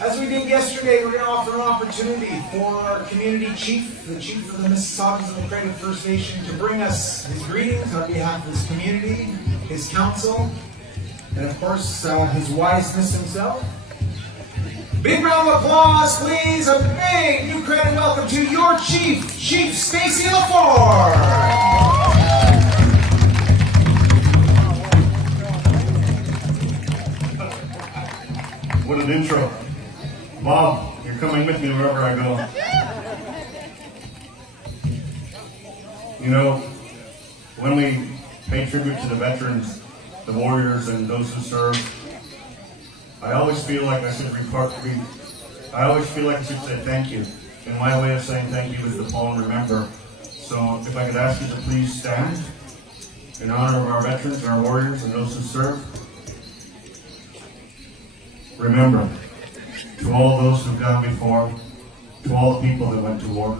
As we did yesterday, we're going to offer an opportunity for our community chief, the chief of the Mississaugas of the Credit First Nation, to bring us his greetings on behalf of his community, his council, and of course, his wiseness himself. Big round of applause, please. A big New Credit welcome to your chief, Chief Stacey Laforme. What an intro. Bob, you're coming with me wherever I go. You know, when we pay tribute to the veterans, the warriors, and those who serve, I always feel like I should say thank you. And my way of saying thank you is the poem Remember. So if I could ask you to please stand in honor of our veterans, our warriors, and those who serve. Remember, to all those who've gone before, to all the people that went to war,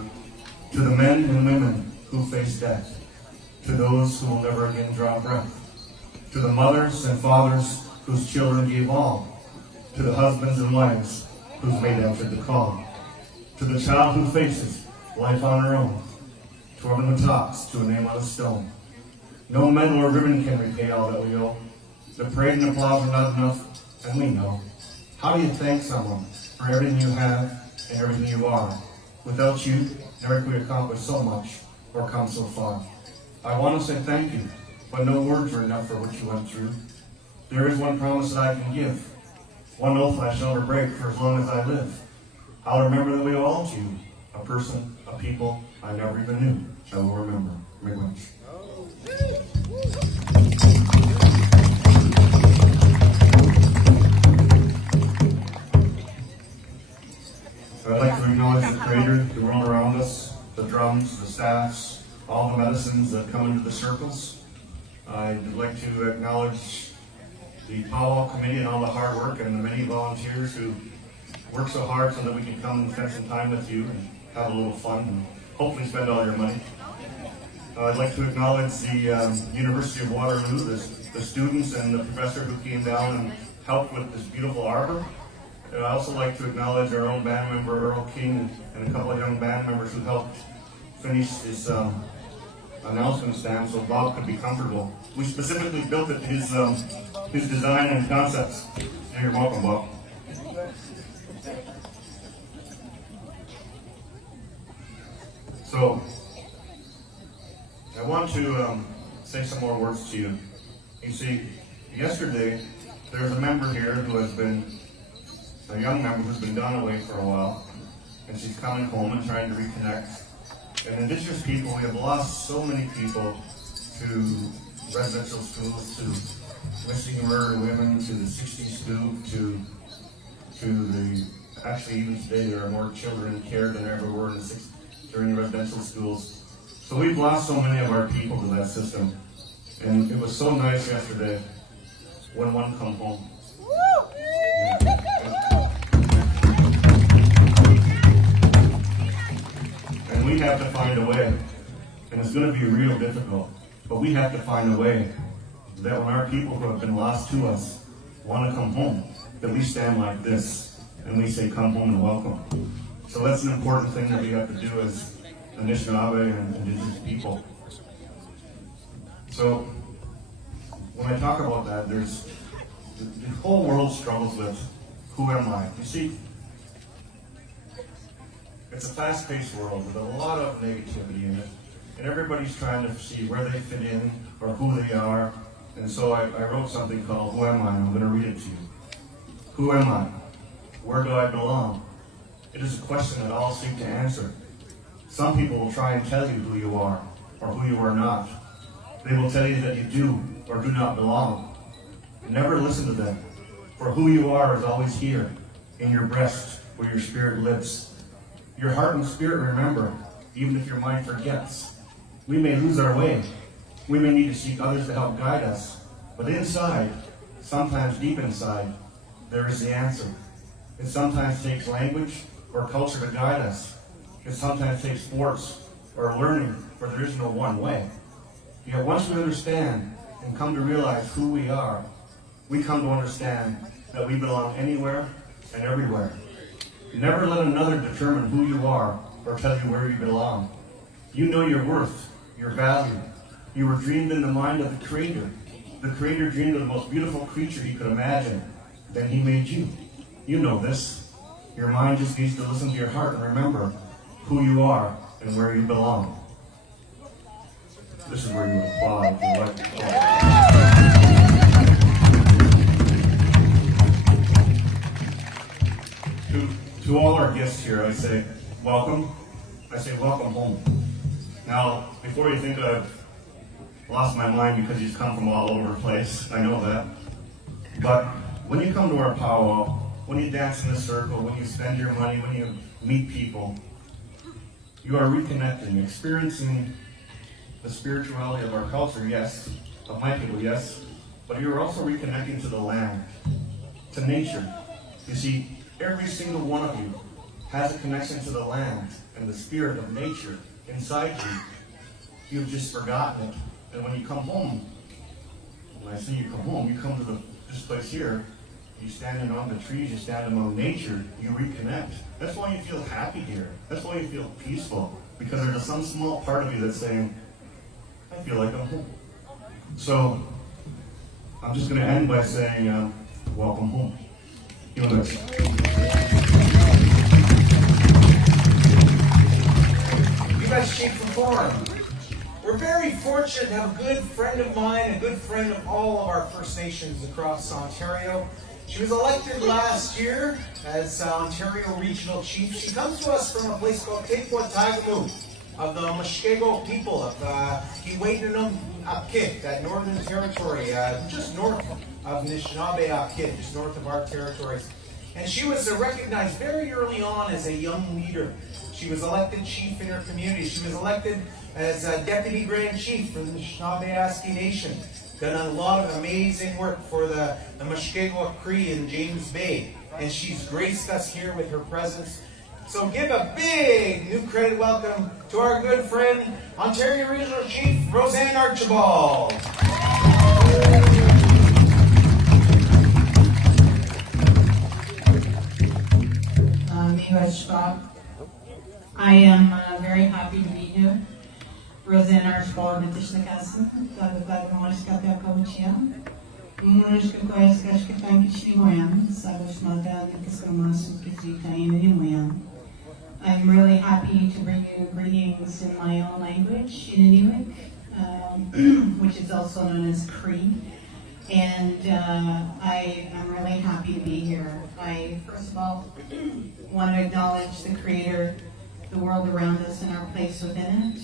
to the men and women who faced death, to those who will never again draw breath, to the mothers and fathers whose children gave all, to the husbands and wives whose mate answered the call, to the child who faces life on her own, to one who talks to a name on a stone. No medal or ribbon can repay all that we owe. The parade and applause are not enough, and we know. How do you thank someone for everything you have and everything you are? Without you, never could we accomplish so much or come so far. I want to say thank you, but no words are enough for what you went through. There is one promise that I can give, one oath I shall never break for as long as I live. I'll remember that we owe all to you, a person, a people I never even knew. I will remember. Miigwech. I'd like to acknowledge the Creator, the world around us, the drums, the staffs, all the medicines that come into the circles. I'd like to acknowledge the powwow committee and all the hard work and the many volunteers who work so hard so that we can come and spend some time with you and have a little fun and hopefully spend all your money. I'd like to acknowledge the University of Waterloo, the students and the professor who came down and helped with this beautiful arbor. And I'd also like to acknowledge our own band member, Earl King, and a couple of young band members who helped finish this announcement stand so Bob could be comfortable. We specifically built it his design and concepts. Yeah, you're welcome, Bob. So, I want to say some more words to you. You see, yesterday, there's a member here who has been a young member who's been gone away for a while, and she's coming home and trying to reconnect. And Indigenous people, we have lost so many people to residential schools, to missing and murdered women, to the 60s scoop, to the, actually even today there are more children cared than there ever were during the residential schools. So we've lost so many of our people to that system. And it was so nice yesterday when one come home. We have to find a way, and it's going to be real difficult, but we have to find a way that when our people who have been lost to us want to come home, that we stand like this and we say, come home and welcome. So that's an important thing that we have to do as Anishinaabe and Indigenous people. So when I talk about that, the whole world struggles with, who am I? You see, it's a fast-paced world with a lot of negativity in it, and everybody's trying to see where they fit in or who they are. And so I wrote something called Who Am I? And I'm going to read it to you. Who am I? Where do I belong? It is a question that all seek to answer. Some people will try and tell you who you are or who you are not. They will tell you that you do or do not belong. Never listen to them, for who you are is always here, in your breast where your spirit lives. Your heart and spirit remember, even if your mind forgets. We may lose our way. We may need to seek others to help guide us. But inside, sometimes deep inside, there is the answer. It sometimes takes language or culture to guide us. It sometimes takes sports or learning, for there is no one way. Yet once we understand and come to realize who we are, we come to understand that we belong anywhere and everywhere. Never let another determine who you are or tell you where you belong. You know your worth, your value. You were dreamed in the mind of the Creator. The Creator dreamed of the most beautiful creature he could imagine. Then he made you. You know this. Your mind just needs to listen to your heart and remember who you are and where you belong. This is where you applaud if you like. To all our guests here, I say welcome. I say welcome home. Now, before you think I've lost my mind because you've come from all over the place, I know that. But when you come to our powwow, when you dance in a circle, when you spend your money, when you meet people, you are reconnecting, experiencing the spirituality of our culture, yes, of my people, yes, but you are also reconnecting to the land, to nature. You see, every single one of you has a connection to the land and the spirit of nature inside you. You've just forgotten it. And when you come home, when I say you come home, you come to this place here, you stand among the trees, you stand among nature, you reconnect. That's why you feel happy here. That's why you feel peaceful. Because there's some small part of you that's saying, I feel like I'm home. So, I'm just going to end by saying, welcome home. You know this. You guys, Chief Laforme. We're very fortunate to have a good friend of mine, a good friend of all of our First Nations across Ontario. She was elected last year as Ontario Regional Chief. She comes to us from a place called Tagamu of the Mushkego people of Iwaitanum Apkit, that Northern Territory, just north of Anishinaabe Apkit, just north of our territories. And she was recognized very early on as a young leader. She was elected chief in her community. She was elected as Deputy Grand Chief for the Anishinaabe Nation. Done a lot of amazing work for the Mushkego Cree in James Bay. And she's graced us here with her presence. So give a big new credit welcome to our good friend, Ontario Regional Chief, RoseAnne Archibald. I am very happy to be here. RoseAnne Archibald, Natishnakas, Gagagag Morskapia Kavuchia. Murishka Koyaskashka Kishimoyan, Sabush Magan, Kiskamasu Kizika Moyan. I'm really happy to bring you greetings in my own language, in Inuit, which is also known as Cree. And I am really happy to be here. I, first of all, want to acknowledge the Creator, the world around us, and our place within it.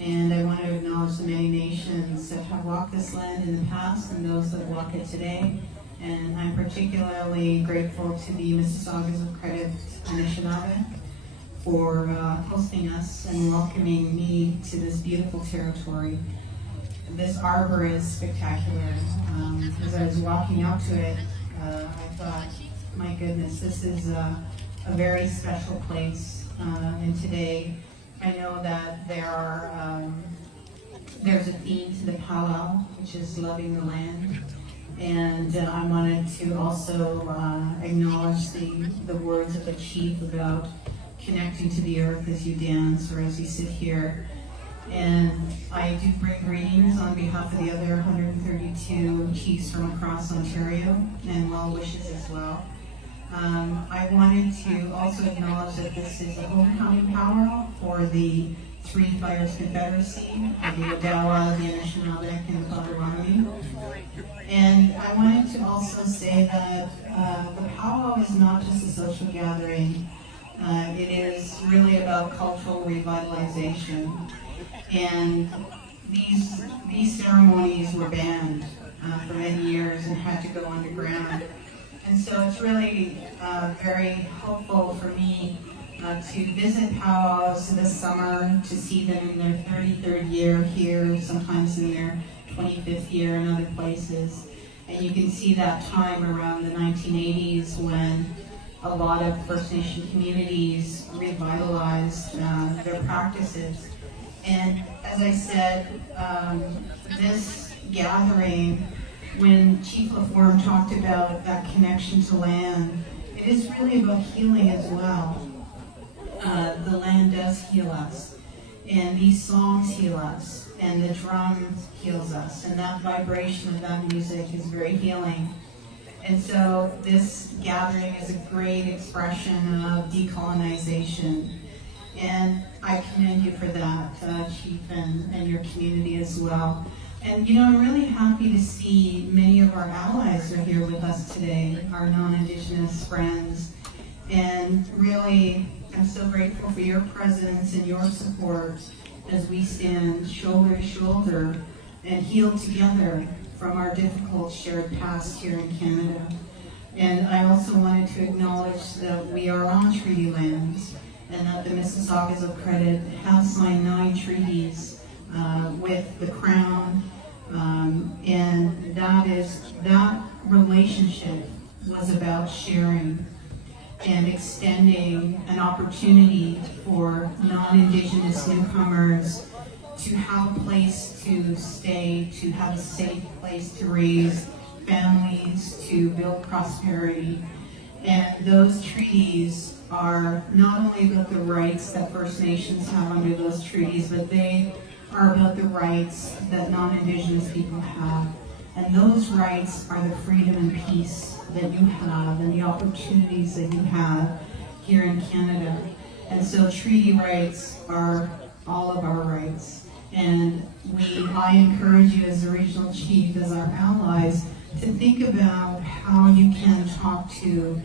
And I want to acknowledge the many nations that have walked this land in the past and those that walk it today. And I'm particularly grateful to the Mississaugas of Credit Anishinaabe for hosting us and welcoming me to this beautiful territory. This arbor is spectacular. As I was walking up to it, I thought, my goodness, this is a very special place. And today, I know that there's a theme to the powwow, which is loving the land. And I wanted to also acknowledge the words of the chief about connecting to the earth as you dance or as you sit here. And I do bring greetings on behalf of the other 132 chiefs from across Ontario and well wishes as well. I wanted to also acknowledge that this is a homecoming powwow for the Three Fires Confederacy, the Odawa, the Anishinaabe, and the Potawatomi. And I wanted to also say that the powwow is not just a social gathering. It is really about cultural revitalization. And these ceremonies were banned for many years and had to go underground. And so it's really very helpful for me to visit powwows this summer, to see them in their 33rd year here, sometimes in their 25th year in other places. And you can see that time around the 1980s when a lot of First Nation communities revitalized their practices. And as I said, this gathering, when Chief Laforme talked about that connection to land, it is really about healing as well. The land does heal us, and these songs heal us, and the drum heals us, and that vibration of that music is very healing. And so this gathering is a great expression of decolonization, and I commend you for that, Chief, and your community as well. And I'm really happy to see many of our allies are here with us today, our non-Indigenous friends. And really, I'm so grateful for your presence and your support as we stand shoulder to shoulder and heal together from our difficult shared past here in Canada. And I also wanted to acknowledge that we are on treaty lands, and that the Mississaugas of Credit have signed 9 treaties with the Crown, and that relationship was about sharing and extending an opportunity for non-Indigenous newcomers to have a place to stay, to have a safe place to raise families, to build prosperity. And those treaties are not only about the rights that First Nations have under those treaties, but they are about the rights that non-Indigenous people have. And those rights are the freedom and peace that you have and the opportunities that you have here in Canada. And so treaty rights are all of our rights. And I encourage you as a regional chief, as our allies, to think about how you can talk to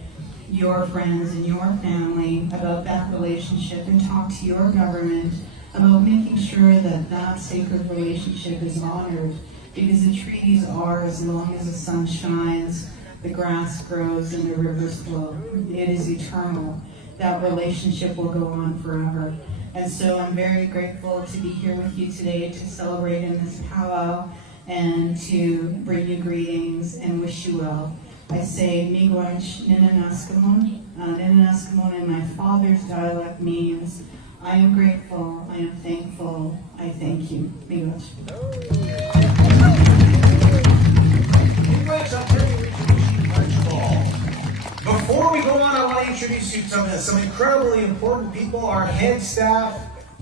your friends and your family about that relationship, and talk to your government about making sure that that sacred relationship is honored, because the treaties are as long as the sun shines, the grass grows, and the rivers flow. It is eternal. That relationship will go on forever. And so I'm very grateful to be here with you today to celebrate in this powwow and to bring you greetings and wish you well. I say Miigwech Ninanaskamun. Ninanaskamun in my father's dialect means I am grateful, I am thankful, I thank you. Miigwech. Miigwech, Ontario Regional Chief Archibald. Before we go on, I want to introduce you to some incredibly important people, our head staff.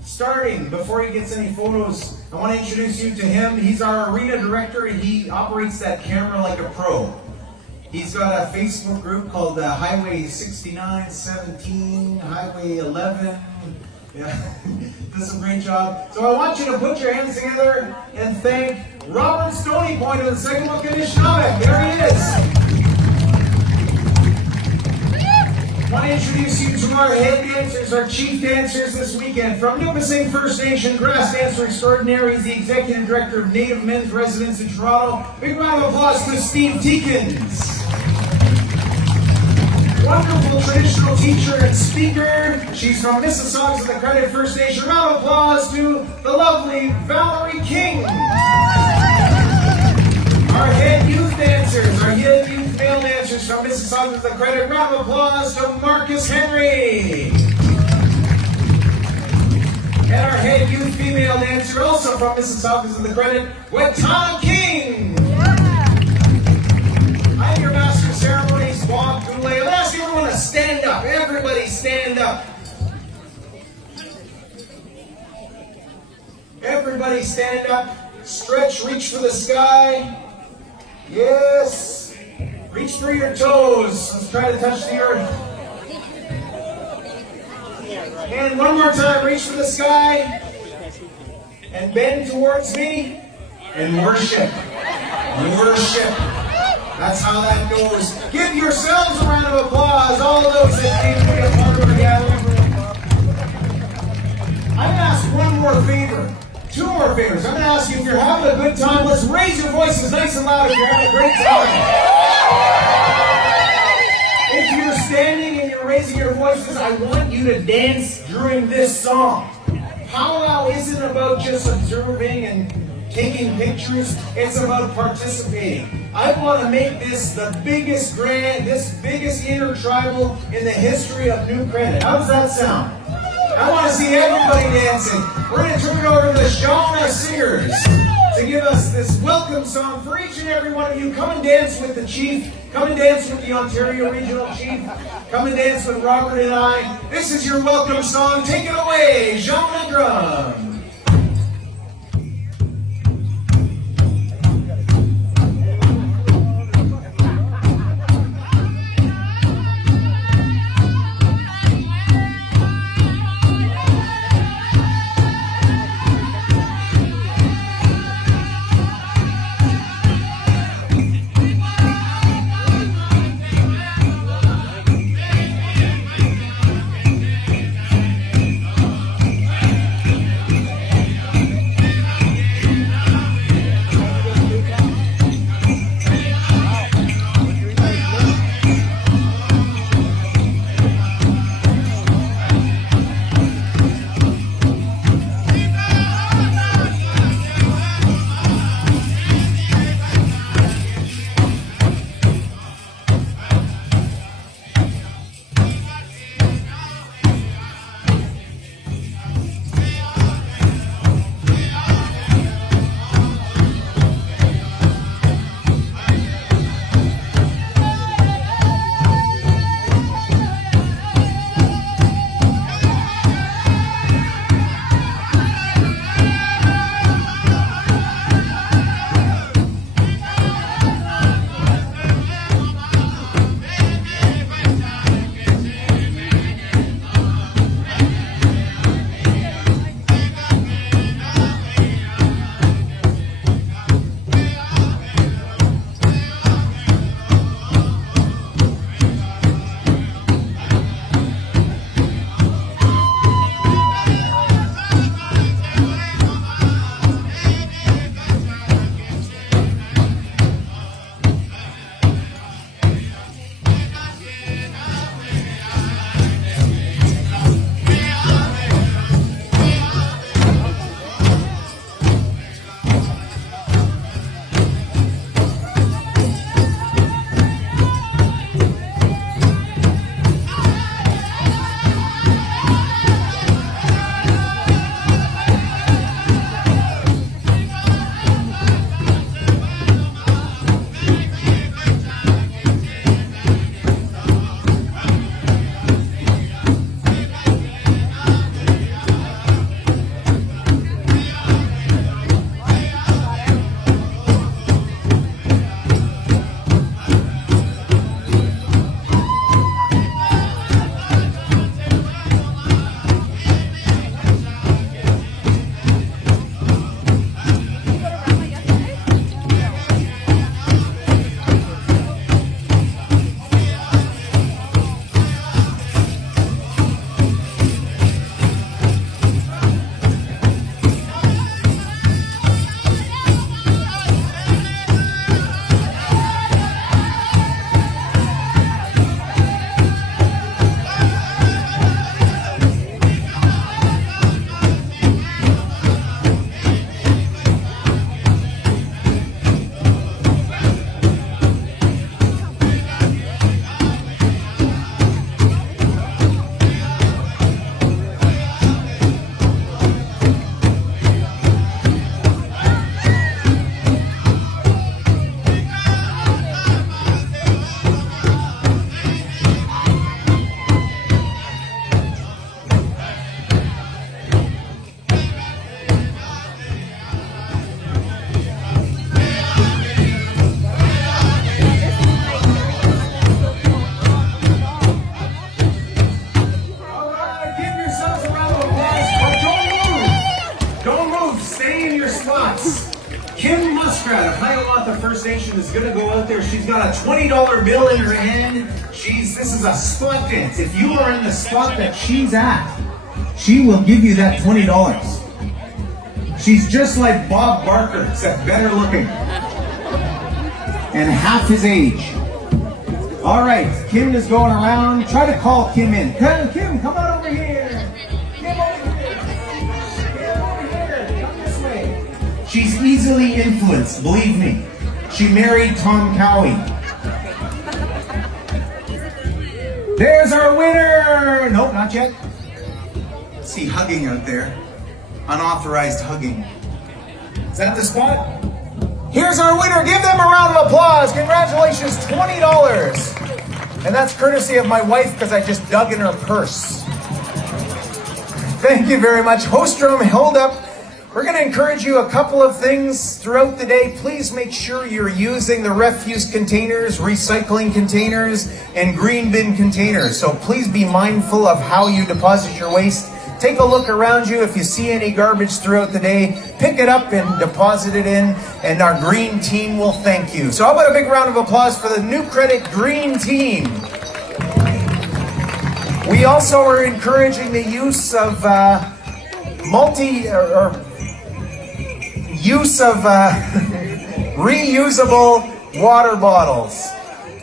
Starting, before he gets any photos, I want to introduce you to him. He's our arena director, and he operates that camera like a pro. He's got a Facebook group called Highway 69, 17, Highway 11. Yeah, does a great job. So I want you to put your hands together and thank Robert Stony Point of the Second Book Anishinaabe. There he is. I want to introduce you to our head dancers, our chief dancers this weekend. From Nipissing First Nation, grass dancer extraordinaire. He's the executive director of Native Men's Residence in Toronto. Big round of applause to Steve Teekins. Wonderful traditional teacher and speaker. She's from Mississaugas of the Credit First Nation. Round of applause to the lovely Valerie King. Our head youth dancers, our head youth male dancers from Mississaugas of the Credit. Round of applause to Marcus Henry. And our head youth female dancer, also from Mississaugas of the Credit, Wetana King. I'm your master of ceremonies, Bob Goulet. I'll ask everyone to stand up. Everybody stand up. Everybody stand up. Stretch, reach for the sky. Yes. Reach for your toes. Let's try to touch the earth. And one more time, reach for the sky. And bend towards me. And worship. Worship. That's how that goes. Give yourselves a round of applause, all of those that came to be a part of our gathering. I'm going to ask one more favor. 2 more favors. I'm going to ask you, if you're having a good time, let's raise your voices nice and loud if you're having a great time. If you're standing and you're raising your voices, I want you to dance during this song. Powwow isn't about just observing and taking pictures, it's about participating. I want to make this the biggest intertribal in the history of New Credit. How does that sound? I want to see everybody dancing. We're going to turn it over to the Shauna Singers. to give us this welcome song for each and every one of you. Come and dance with the Chief. Come and dance with the Ontario Regional Chief. Come and dance with Robert and I. This is your welcome song. Take it away, Jean on drum. First Nation is going to go out there. She's got a $20 bill in her hand. This is a spot dance. If you are in the spot that she's at, she will give you that $20. She's just like Bob Barker, except better looking. And half his age. All right, Kim is going around. Try to call Kim in. Kim, come on over here. Kim, over here. Kim, over here. Come this way. She's easily influenced, believe me. She married Tom Cowie. There's our winner! Nope, not yet. See hugging out there. Unauthorized hugging. Is that the spot? Here's our winner. Give them a round of applause. Congratulations, $20. And that's courtesy of my wife because I just dug in her purse. Thank you very much. Host drum, hold up. We're going to encourage you a couple of things throughout the day. Please make sure you're using the refuse containers, recycling containers, and green bin containers. So please be mindful of how you deposit your waste. Take a look around you. If you see any garbage throughout the day, pick it up and deposit it in, and our green team will thank you. So how about a big round of applause for the New Credit Green Team? We also are encouraging the use of reusable water bottles.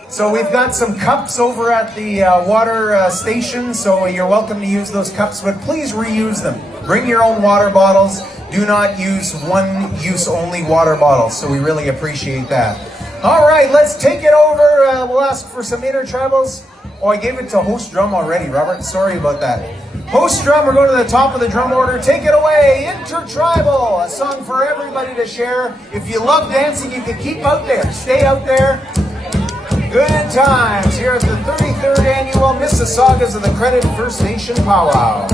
So we've got some cups over at the water station, so you're welcome to use those cups, but please reuse them. Bring your own water bottles. Do not use one-use only water bottles, so we really appreciate that. All right, let's take it over. We'll ask for some intertribals. Oh, I gave it to host drum already, Robert. Sorry about that. Host drum, we're going to the top of the drum order. Take it away. Intertribal, a song for everybody to share. If you love dancing, you can keep out there. Stay out there. Good times here at the 33rd Annual Mississaugas of the Credit First Nation Powwow.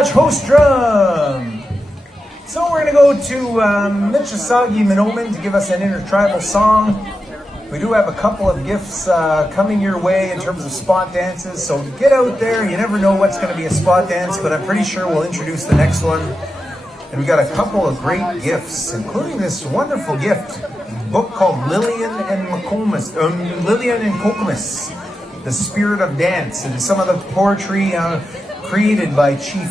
Host drum. So we're going to go to Mississauga Minoman to give us an intertribal song. We do have a couple of gifts coming your way in terms of spot dances, so get out there. You never know what's going to be a spot dance, but I'm pretty sure we'll introduce the next one. And we got a couple of great gifts, including this wonderful gift, a book called Lillian and Kokomis, The Spirit of Dance, and some of the poetry created by Chief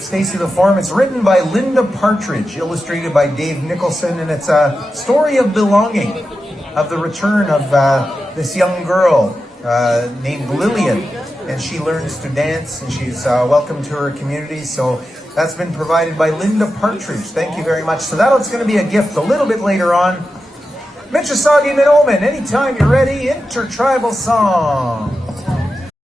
Stacey Laforme. It's written by Linda Partridge, illustrated by Dave Nicholson, and it's a story of belonging, of the return of this young girl named Lillian, and she learns to dance, and she's welcome to her community. So that's been provided by Linda Partridge. Thank you very much. So that's going to be a gift a little bit later on. Mississauga Minomen, anytime you're ready, intertribal song.